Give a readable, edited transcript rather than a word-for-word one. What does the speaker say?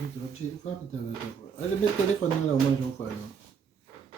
Mi trovi, fa mi te le le metto le con la mangiare un po'.